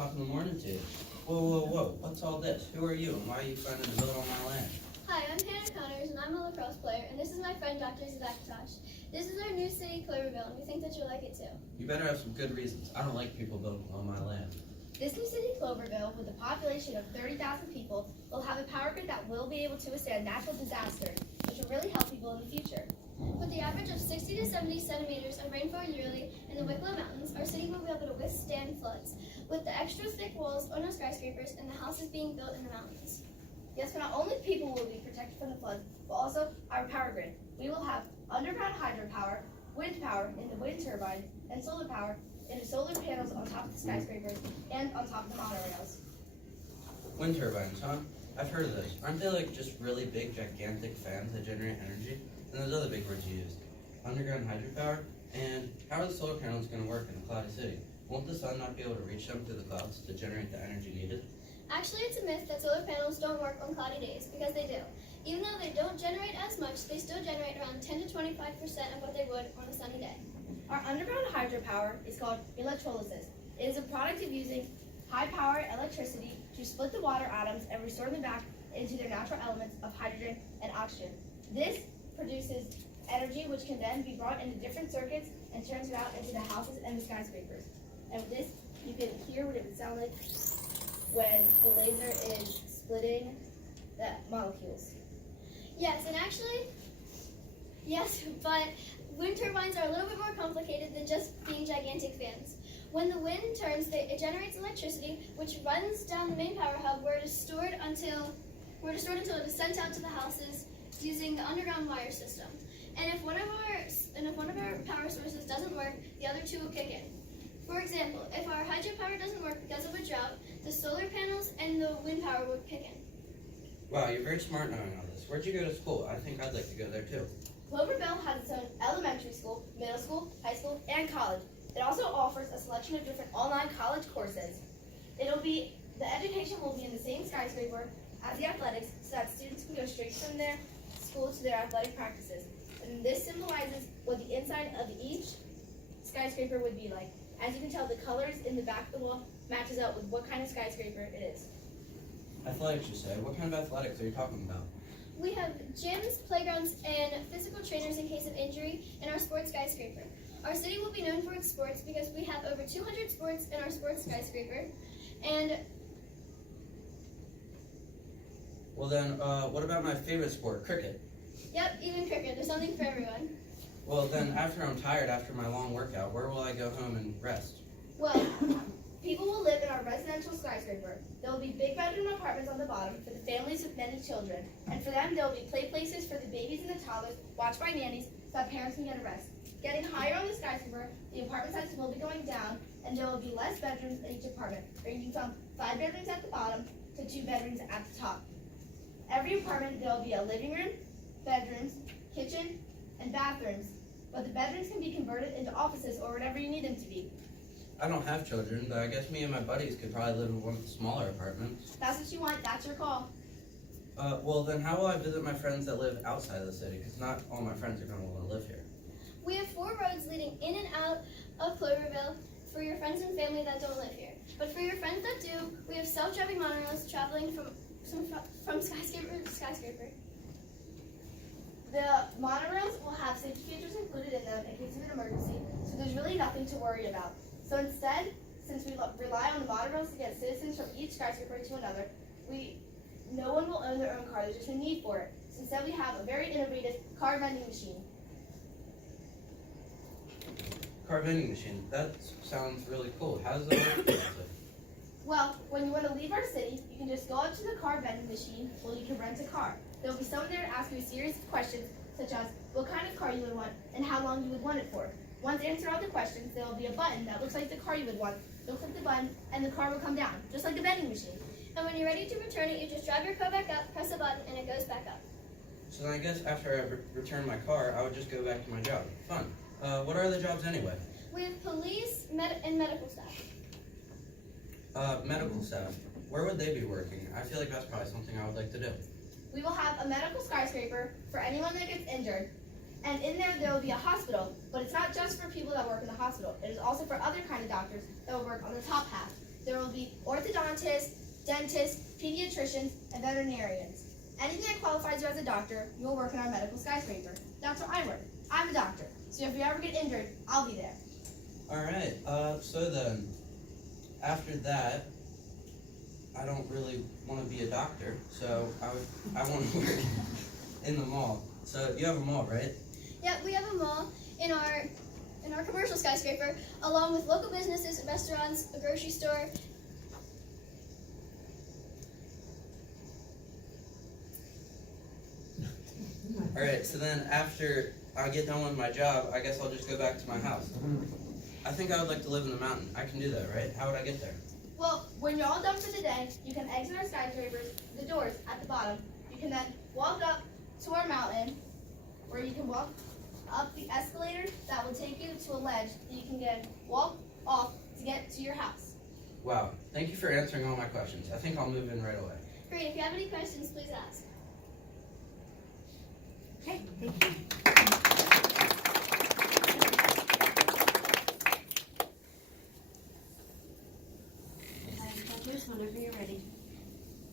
top of the morning to you. Whoa, what's all this? Who are you and why are you trying to build on my land? Hi, I'm Hannah Connors, and I'm a lacrosse player, and this is my friend Dr. Zavakatosh. This is our new city, Cloverville, and we think that you'll like it too. You better have some good reasons. I don't like people building on my land. This new city, Cloverville, with a population of 30,000 people, will have a power grid that will be able to withstand natural disasters, which will really help people in the future. With the average of 60 to 70 centimeters of rainfall yearly in the Wicklow Mountains, our city will be able to withstand floods, with the extra thick walls on our skyscrapers and the houses being built in the mountains. Yes, but not only people will be protected from the floods, but also our power grid. We will have underground hydropower, wind power in the wind turbine, and solar power in the solar panels on top of the skyscrapers and on top of the monorails. Wind turbines, huh? I've heard of those. Aren't they like just really big, gigantic fans that generate energy? And those other big words you used. Underground hydropower? And how are the solar panels going to work in a cloudy city? Won't the sun not be able to reach them through the clouds to generate the energy needed? Actually, it's a myth that solar panels don't work on cloudy days, because they do. Even though they don't generate as much, they still generate around 10 to 25% of what they would on a sunny day. Our underground hydropower is called electrolysis. It is a product of using high-power electricity to split the water atoms and restore them back into their natural elements of hydrogen and oxygen. This produces energy which can then be brought into different circuits and turns it out into the houses and the skyscrapers. And with this, you can hear what it would sound like when the laser is splitting the molecules. Yes, and actually, yes, but wind turbines are a little bit more complicated than just being gigantic fans. When the wind turns, it generates electricity, which runs down the main power hub, where it is stored until it is sent out to the houses using the underground wire system. And if one of our power sources doesn't work, the other two will kick in. For example, if our hydropower doesn't work because of a drought, the solar panels and the wind power will kick in. Wow, you're very smart knowing all this. Where'd you go to school? I think I'd like to go there too. Cloverville has its own elementary school, middle school, high school, and college. It also offers a selection of different online college courses. The education will be in the same skyscraper as the athletics, so that students can go straight from their school to their athletic practices. And this symbolizes what the inside of each skyscraper would be like. As you can tell, the colors in the back of the wall matches up with what kind of skyscraper it is. Athletics, you say? What kind of athletics are you talking about? We have gyms, playgrounds, and physical trainers in case of injury in our sports skyscraper. Our city will be known for its sports because we have over 200 sports in our sports skyscraper. And Well then, what about my favorite sport, cricket? yep, even cricket. There's something for everyone. Well then, after I'm tired after my long workout, where will I go home and rest? Well, people will live in our residential skyscraper. There will be big bedroom apartments on the bottom for the families with many children. And for them, there will be play places for the babies and the toddlers, watched by nannies, so that parents can get a rest. Getting higher on the skyscraper, the apartment sizes will be going down, and there will be less bedrooms in each apartment, ranging from 5 bedrooms at the bottom to 2 bedrooms at the top. Every apartment, there will be a living room, bedrooms, kitchen, and bathrooms. But the bedrooms can be converted into offices or whatever you need them to be. I don't have children, but I guess me and my buddies could probably live in one of the smaller apartments. That's what you want, that's your call. Well then, how will I visit my friends that live outside of the city? Because not all my friends are going to want to live here. We have 4 roads leading in and out of Cloverville for your friends and family that don't live here. But for your friends that do, we have self-driving monorails traveling from skyscraper to skyscraper. The monorails will have safety features included in them in case of an emergency, so there's really nothing to worry about. So instead, since we rely on the monorails to get citizens from each skyscraper to another, no one will own their own car, there's just a need for it. So instead we have a very innovative car vending machine. Car vending machine, that sounds really cool. How does that work? Well, when you want to leave our city, you can just go up to the car vending machine, or you can rent a car. There will be someone there to ask you a series of questions, such as what kind of car you would want and how long you would want it for. Once answered all the questions, there will be a button that looks like the car you would want. You'll click the button, and the car will come down, just like a vending machine. And when you're ready to return it, you just drive your car back up, press a button, and it goes back up. So then I guess after I return my car, I would just go back to my job. Fun. What are the jobs anyway? We have police and medical staff. Medical staff. Where would they be working? I feel like that's probably something I would like to do. We will have a medical skyscraper for anyone that gets injured. And in there will be a hospital, but it's not just for people that work in the hospital. It is also for other kind of doctors that will work on the top half. There will will be orthodontists, dentists, pediatricians, and veterinarians. Anything that qualifies you as a doctor, you will work in our medical skyscraper. That's where I work. I'm a doctor. So if you ever get injured, I'll be there. Alright, so then, after that, I don't really want to be a doctor, so I want to work in the mall. So you have a mall, right? Yep, we have a mall in our commercial skyscraper, along with local businesses, restaurants, a grocery store. Alright, so then after I get done with my job, I guess I'll just go back to my house. I think I would like to live in the mountain. I can do that, right? How would I get there? Well, when you're all done for the day, you can exit our skyscrapers, the doors at the bottom. You can then walk up to our mountain, where you can walk up the escalator that will take you to a ledge that you can then walk off to get to your house. Wow, thank you for answering all my questions. I think I'll move in right away. Great, if you have any questions, please ask. Okay, thank you. Judges, whenever you're ready.